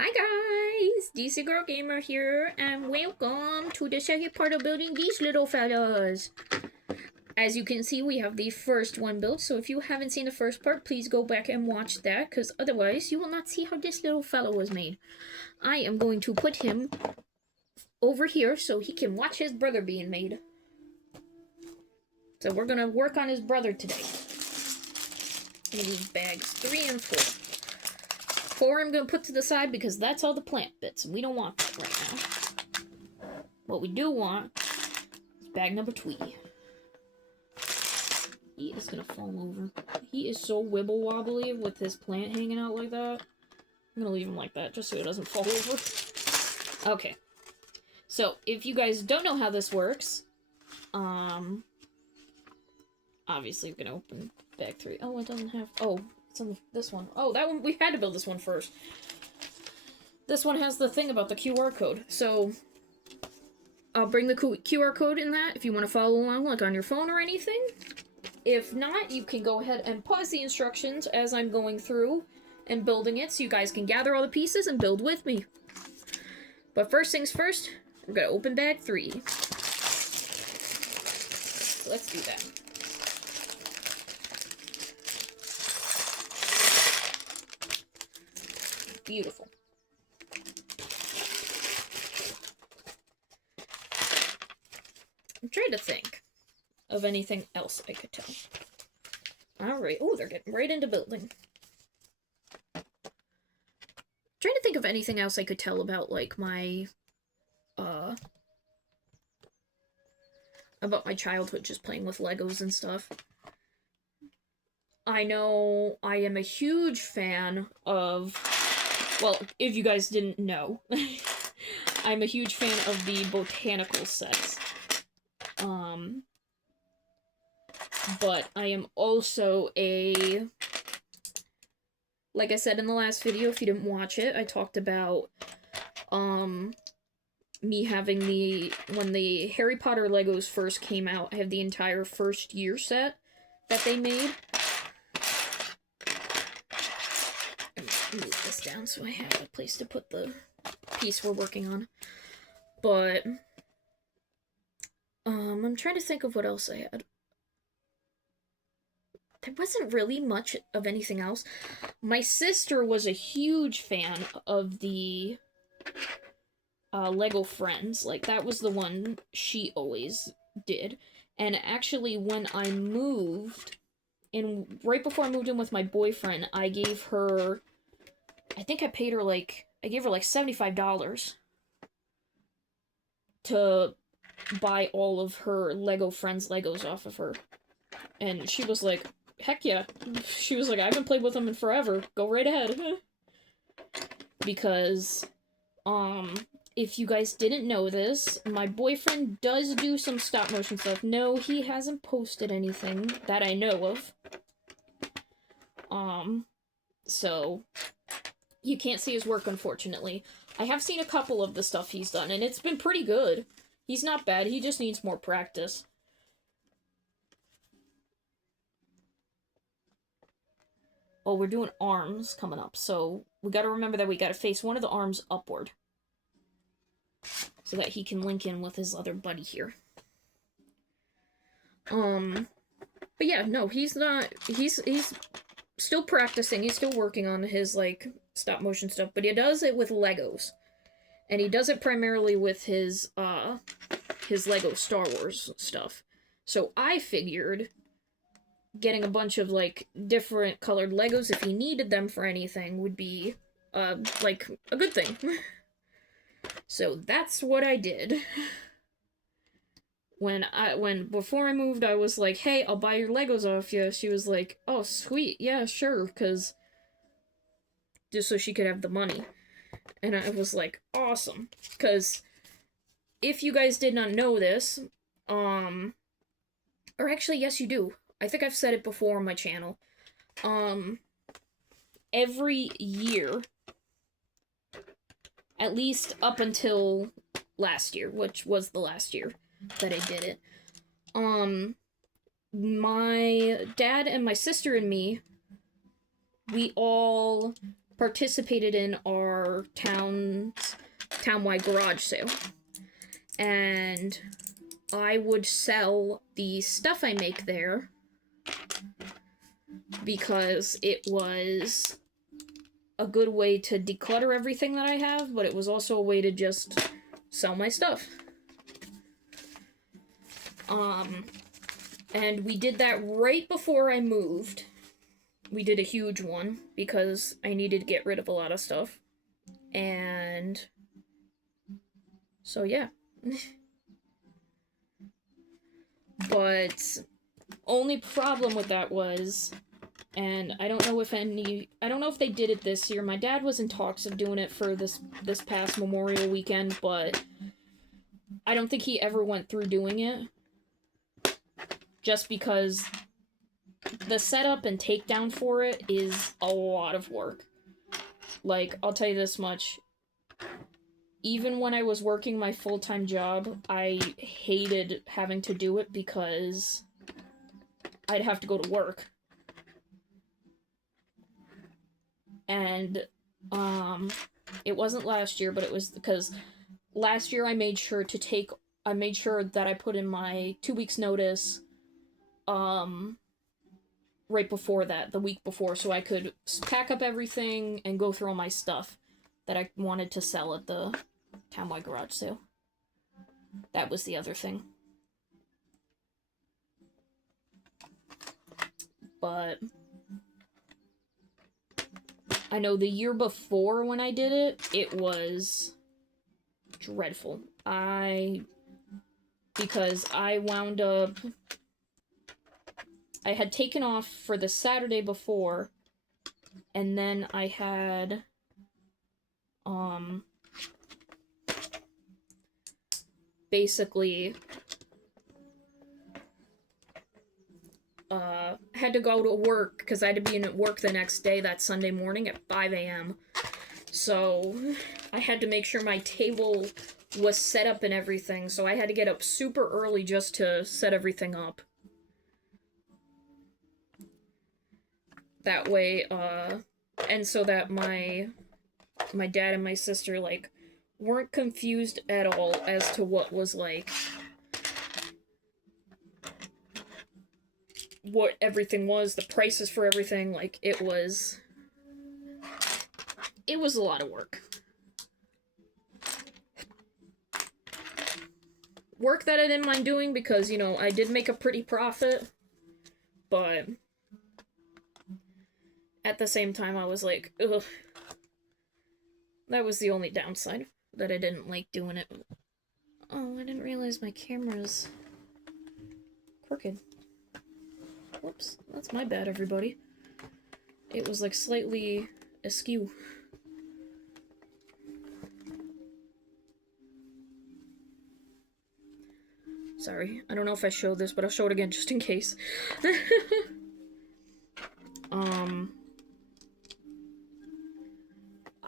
Hi guys, DC Girl Gamer here, and welcome to the second part of building these little fellas. As you can see, we have the first one built, so if you haven't seen the first part, please go back and watch that, because otherwise you will not see how this little fellow was made. I am going to put him over here so he can watch his brother being made. So we're going to work on his brother today. In these bags 3 and 4. 4 I'm going to put to the side because that's all the plant bits. We don't want that right now. What we do want is bag number 2. He is going to fall over. He is so wibble wobbly with his plant hanging out like that. I'm going to leave him like that just so he doesn't fall over. Okay. So, if you guys don't know how this works, obviously we're going to open bag 3. Oh, it doesn't have... Oh, it's on this one. Oh, that one, we had to build this one first. This one has the thing about the QR code. So, I'll bring the QR code in that if you want to follow along, like on your phone or anything. If not, you can go ahead and pause the instructions as I'm going through and building it so you guys can gather all the pieces and build with me. But first things first, we're going to open bag 3. So let's do that. Beautiful. I'm trying to think of anything else I could tell. Alright. Oh, they're getting right into building. Trying to think of anything else I could tell about, like, my, about my childhood just playing with Legos and stuff. I know I am a huge fan of, well, if you guys didn't know, I'm a huge fan of the botanical sets. But I am also a... Like I said in the last video, if you didn't watch it, I talked about, me having the... When the Harry Potter Legos first came out, I have the entire first year set that they made. Move this down so I have a place to put the piece we're working on. But, I'm trying to think of what else I had. There wasn't really much of anything else. My sister was a huge fan of the Lego Friends. Like, that was the one she always did. And actually, when I moved, and right before I moved in with my boyfriend, I gave her, I think I paid her like, I gave her like $75 to buy all of her Lego Friends Legos off of her. And she was like, heck yeah. She was like, I haven't played with them in forever. Go right ahead. Because, if you guys didn't know this, my boyfriend does do some stop motion stuff. No, he hasn't posted anything that I know of. So, you can't see his work, unfortunately. I have seen a couple of the stuff he's done, and it's been pretty good. He's not bad, he just needs more practice. Oh, we're doing arms coming up, so we gotta remember that we gotta face one of the arms upward. So that he can link in with his other buddy here. But yeah, no, he's not, he's still practicing, he's still working on his, like, stop motion stuff, but he does it with Legos. And he does it primarily with his Lego Star Wars stuff. So I figured getting a bunch of, like, different colored Legos if he needed them for anything would be, like, a good thing. So that's what I did. Before I moved, I was like, hey, I'll buy your Legos off you. She was like, oh, sweet, yeah, sure, because just so she could have the money. And I was like, awesome. Because if you guys did not know this, or actually, yes, you do. I think I've said it before on my channel. Every year, at least up until last year, which was the last year that I did it, my dad and my sister and me, we all participated in our our town-wide garage sale. And I would sell the stuff I make there because it was a good way to declutter everything that I have, but it was also a way to just sell my stuff. And we did that right before I moved. We did a huge one because I needed to get rid of a lot of stuff. And so yeah. But only problem with that was, and I don't know if they did it this year. My dad was in talks of doing it for this past Memorial weekend, but I don't think he ever went through doing it. Just because the setup and takedown for it is a lot of work. Like, I'll tell you this much. Even when I was working my full-time job, I hated having to do it because I'd have to go to work. And, it wasn't last year, but it was because last year I made sure that I put in my 2 weeks notice, right before that, the week before, so I could pack up everything and go through all my stuff that I wanted to sell at the town-wide garage sale. That was the other thing. But I know the year before when I did it, it was dreadful. Because I wound up, I had taken off for the Saturday before, and then I had, basically, had to go to work, because I had to be in at work the next day, that Sunday morning at 5 a.m. So, I had to make sure my table was set up and everything, so I had to get up super early just to set everything up. That way, and so that my dad and my sister, like, weren't confused at all as to what was, like, what everything was, the prices for everything. Like, it was a lot of work. Work that I didn't mind doing because, you know, I did make a pretty profit, but at the same time I was like, ugh. That was the only downside, that I didn't like doing it. Oh, I didn't realize my camera's crooked. Whoops, that's my bad, everybody. It was, like, slightly askew. Sorry, I don't know if I showed this, but I'll show it again just in case.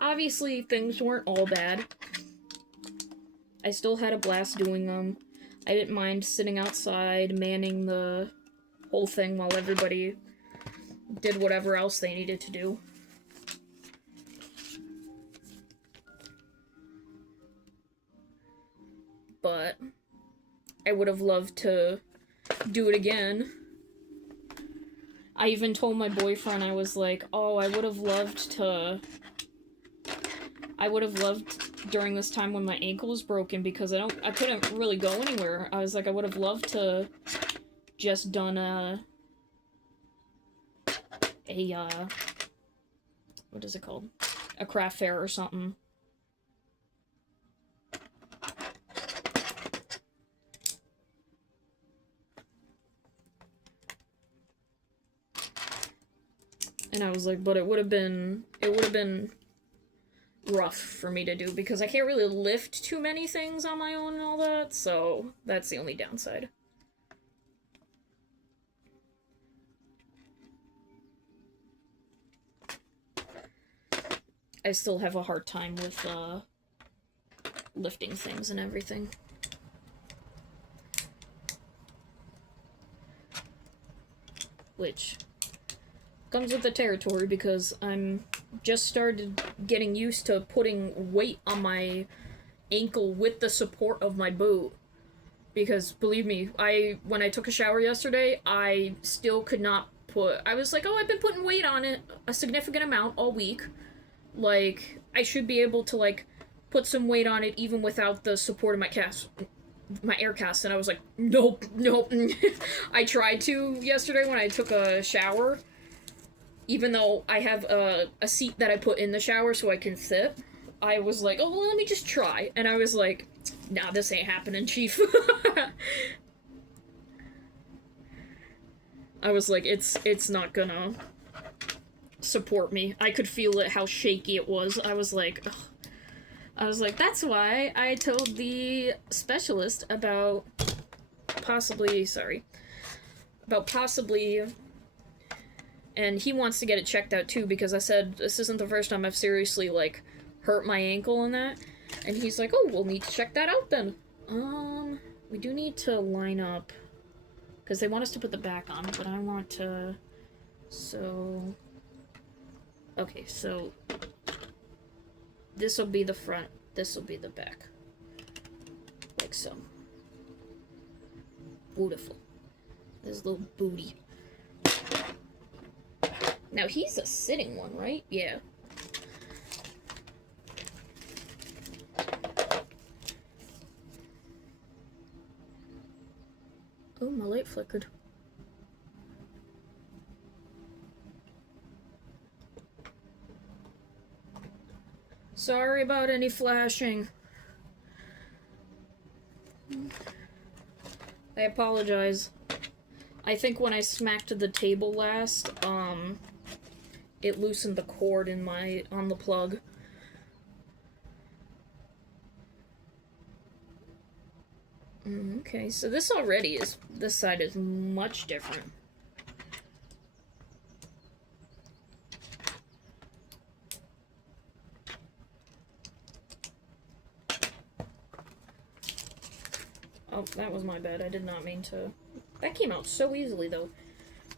Obviously, things weren't all bad. I still had a blast doing them. I didn't mind sitting outside, manning the whole thing while everybody did whatever else they needed to do. But I would have loved to do it again. I even told my boyfriend, I was like, oh, I would have loved during this time when my ankle was broken, because I couldn't really go anywhere. I was like, I would have loved to just done what is it called? A craft fair or something. And I was like, but it would have been rough for me to do, because I can't really lift too many things on my own and all that, so that's the only downside. I still have a hard time with, lifting things and everything. Which comes with the territory, because I'm just started getting used to putting weight on my ankle with the support of my boot. Because believe me, when I took a shower yesterday, I still could not put. I was like, oh, I've been putting weight on it a significant amount all week. Like, I should be able to like put some weight on it even without the support of my air cast. And I was like, nope. I tried to yesterday when I took a shower, even though I have a seat that I put in the shower so I can sit. I was like, oh, well, let me just try. And I was like, nah, this ain't happening, Chief. I was like, it's not gonna support me. I could feel it, how shaky it was. I was like, ugh. I was like, that's why I told the specialist about possibly, and he wants to get it checked out too, because I said, this isn't the first time I've seriously, like, hurt my ankle and that. And he's like, oh, we'll need to check that out then. We do need to line up, because they want us to put the back on, but I want to, so, okay, so, this will be the front, this will be the back, like so. Beautiful. This little booty. Now, he's a sitting one, right? Yeah. Oh, my light flickered. Sorry about any flashing. I apologize. I think when I smacked the table last, it loosened the cord on the plug. Okay, so this side is much different. Oh, that was my bad. I did not mean to. That came out so easily, though.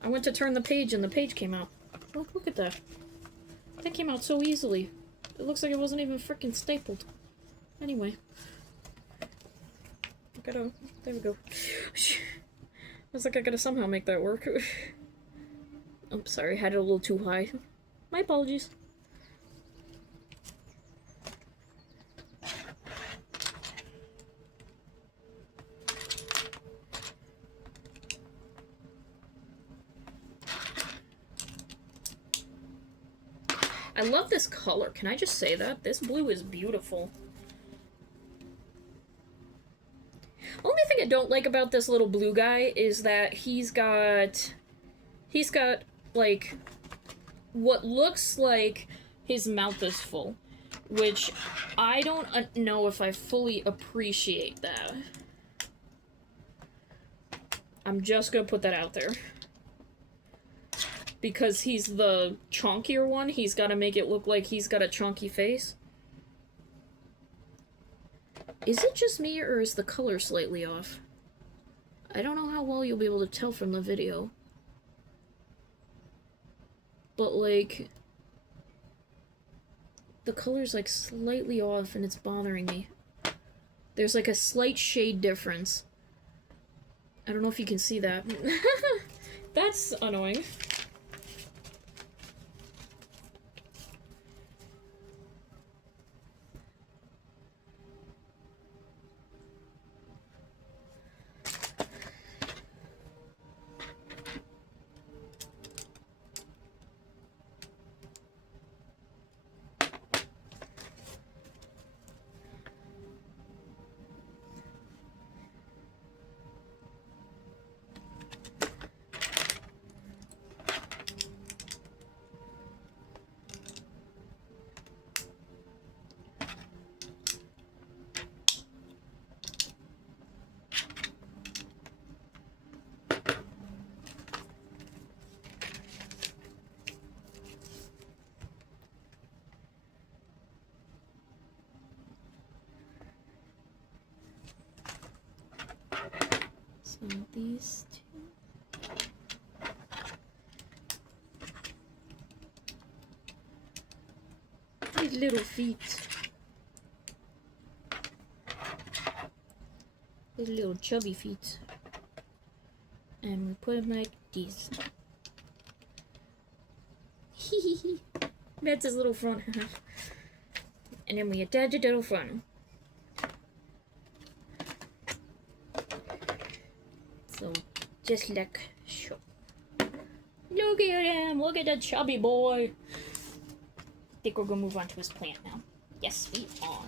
I went to turn the page and the page came out. Look at that. That came out so easily. It looks like it wasn't even freaking stapled. Anyway. There we go. I was like, I gotta somehow make that work. I'm sorry, had it a little too high. My apologies. I love this color. Can I just say that? This blue is beautiful. Only thing I don't like about this little blue guy is that he's got, like, what looks like his mouth is full, which I don't know if I fully appreciate that. I'm just gonna put that out there. Because he's the chunkier one, he's gotta make it look like he's got a chunky face. Is it just me, or is the color slightly off? I don't know how well you'll be able to tell from the video. But, like, the color's, like, slightly off, and it's bothering me. There's, like, a slight shade difference. I don't know if you can see that. That's annoying. So these two. His little feet. His little chubby feet. And we put him like this. That's his little front half. And then we attach it to the front. So, just like so. Look at him! Look at that chubby boy! I think we're gonna move on to his plant now. Yes, we are.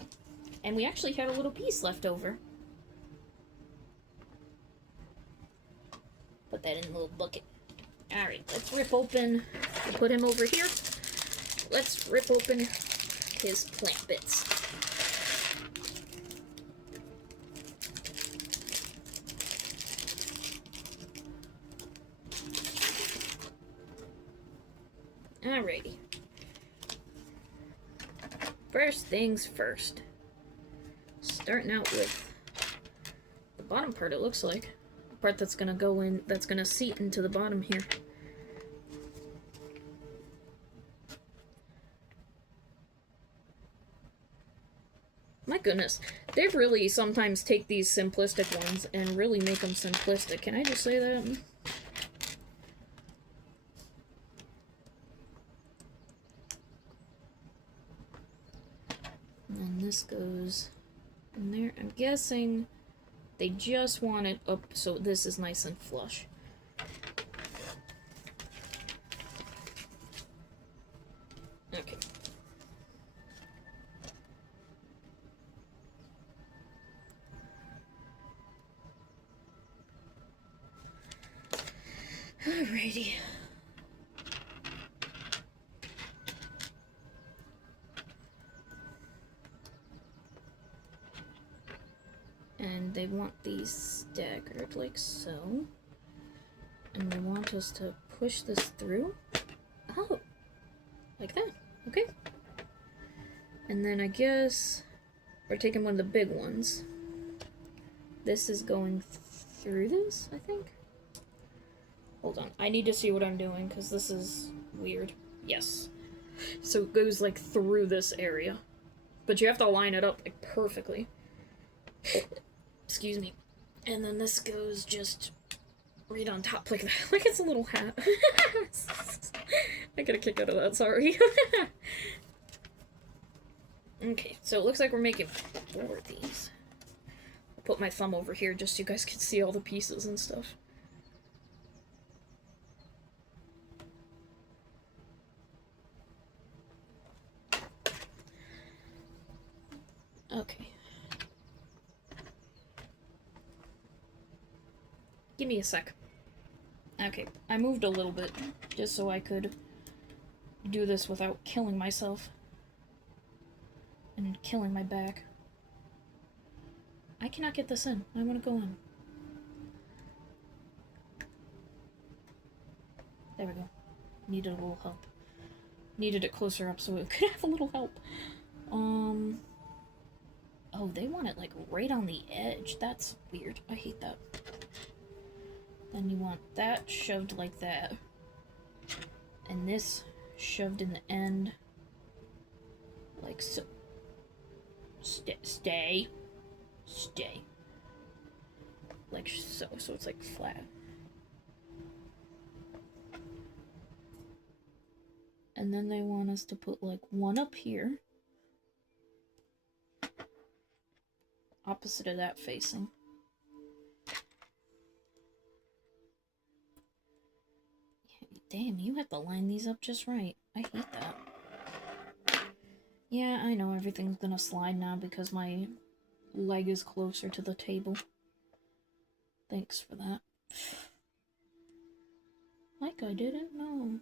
And we actually had a little piece left over. Put that in a little bucket. Alright, let's rip open. We'll put him over here. Let's rip open his plant bits. Alrighty. First things first. Starting out with the bottom part, it looks like. The part that's gonna go in, that's gonna seat into the bottom here. My goodness, they really sometimes take these simplistic ones and really make them simplistic. Can I just say that? And this goes in there. I'm guessing they just want it up so this is nice and flush. Okay. Alrighty. And they want these staggered like so. And they want us to push this through. Oh, like that. Okay. And then I guess we're taking one of the big ones. This is going through this, I think. Hold on. I need to see what I'm doing because this is weird. Yes. So it goes like through this area. But you have to line it up like perfectly. Excuse me. And then this goes just right on top like that. Like it's a little hat. I got a kick out of that, sorry. Okay, so it looks like we're making 4 of these. I'll put my thumb over here just so you guys can see all the pieces and stuff. Okay. Give me a sec. Okay, I moved a little bit, just so I could do this without killing myself. And killing my back. I cannot get this in. I want to go in. There we go. Needed a little help. Needed it closer up so it could have a little help. Oh, they want it, like, right on the edge. That's weird. I hate that. Then you want that shoved like that. And this shoved in the end. Like so. Stay. Like so. So it's, like, flat. And then they want us to put, like, one up here. Opposite of that facing. Damn, you have to line these up just right. I hate that. Yeah, I know everything's gonna slide now because my leg is closer to the table. Thanks for that. Like I didn't know.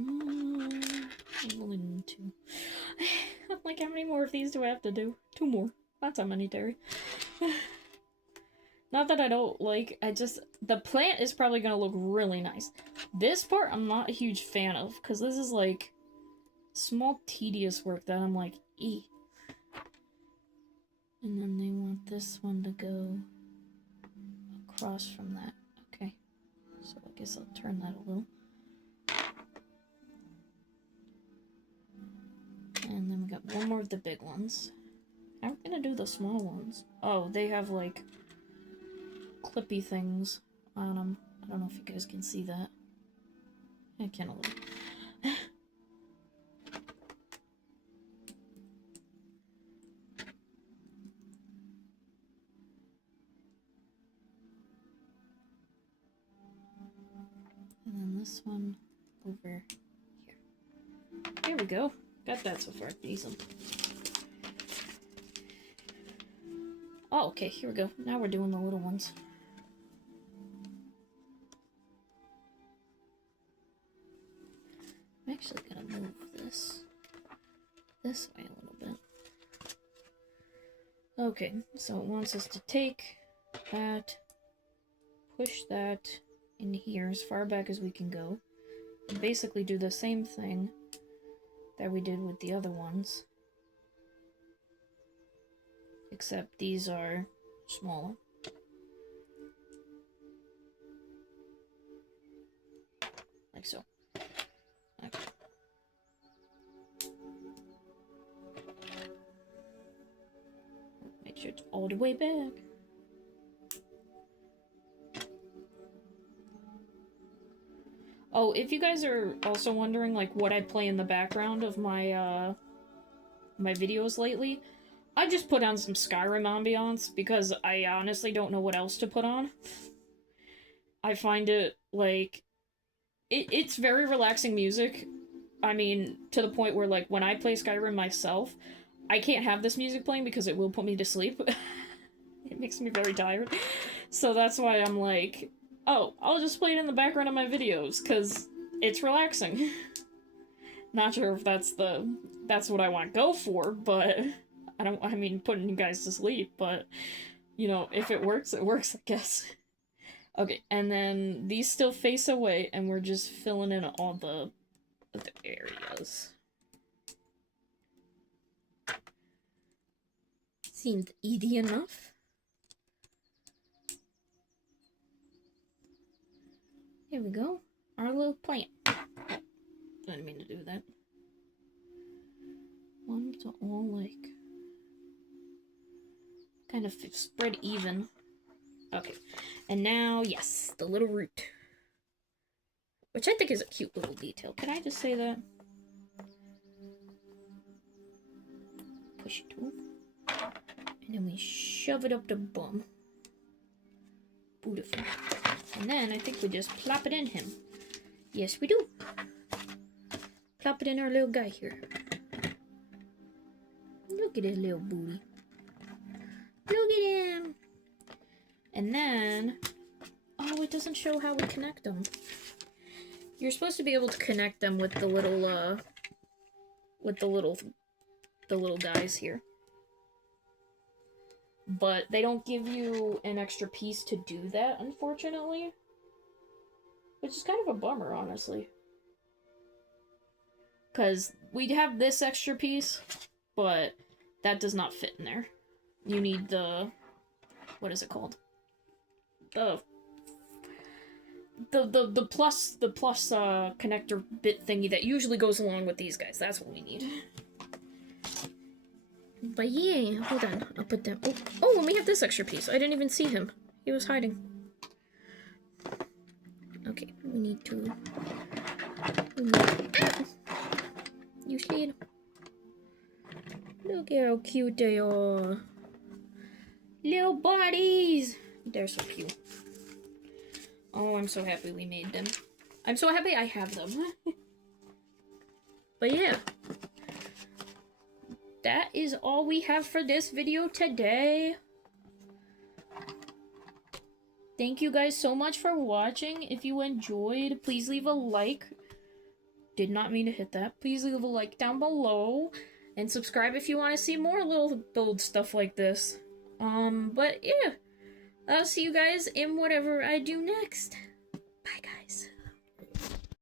I only need 2. I'm like, how many more of these do I have to do? 2 more. That's how many, Terry. Not that I don't like, the plant is probably gonna look really nice. This part I'm not a huge fan of, because this is like small tedious work that I'm like, ee. And then they want this one to go across from that. Okay. So I guess I'll turn that a little. And then we got one more of the big ones. How are we gonna do the small ones? Oh, they have like clippy things on them. I don't know if you guys can see that. I can a little. And then this one over here. There we go. Got that so far. Decent. Oh, okay, here we go. Now we're doing the little ones. I'm actually gonna move this way a little bit. Okay, so it wants us to take that, push that in here as far back as we can go, and basically do the same thing that we did with the other ones, except these are smaller. Like so. Okay. Make sure it's all the way back. Oh, if you guys are also wondering, like, what I play in the background of my, my videos lately, I just put on some Skyrim ambiance, because I honestly don't know what else to put on. I find it, like, it's very relaxing music. I mean, to the point where, like, when I play Skyrim myself, I can't have this music playing because it will put me to sleep. It makes me very tired. So that's why I'm like, oh, I'll just play it in the background of my videos, because it's relaxing. Not sure if that's what I want to go for, but I mean, putting you guys to sleep, but, you know, if it works, I guess. Okay, and then these still face away, and we're just filling in all the areas. Seemed easy enough. Here we go. Our little plant. Didn't mean to do that. Want them to all, like, kind of spread even. Okay. And now, yes, the little root. Which I think is a cute little detail. Can I just say that? Push it to. And then we shove it up the bum. Beautiful. And then I think we just plop it in him. Yes, we do. Plop it in our little guy here. Look at his little booty. Look at him. And then, oh, it doesn't show how we connect them. You're supposed to be able to connect them with the little, the little guys here. But they don't give you an extra piece to do that, unfortunately. Which is kind of a bummer, honestly. Because we'd have this extra piece, but that does not fit in there. You need the... what is it called? The plus connector bit thingy that usually goes along with these guys. That's what we need. But yeah, hold on. I'll put them. Oh, and we have this extra piece. I didn't even see him. He was hiding. Okay, we need to. Ah! You see it? Look how cute they are. Little bodies. They're so cute. Oh, I'm so happy we made them. I'm so happy I have them. But yeah. That is all we have for this video today. Thank you guys so much for watching. If you enjoyed, please leave a like. Did not mean to hit that. Please leave a like down below. And subscribe if you want to see more little build stuff like this. But yeah, I'll see you guys in whatever I do next.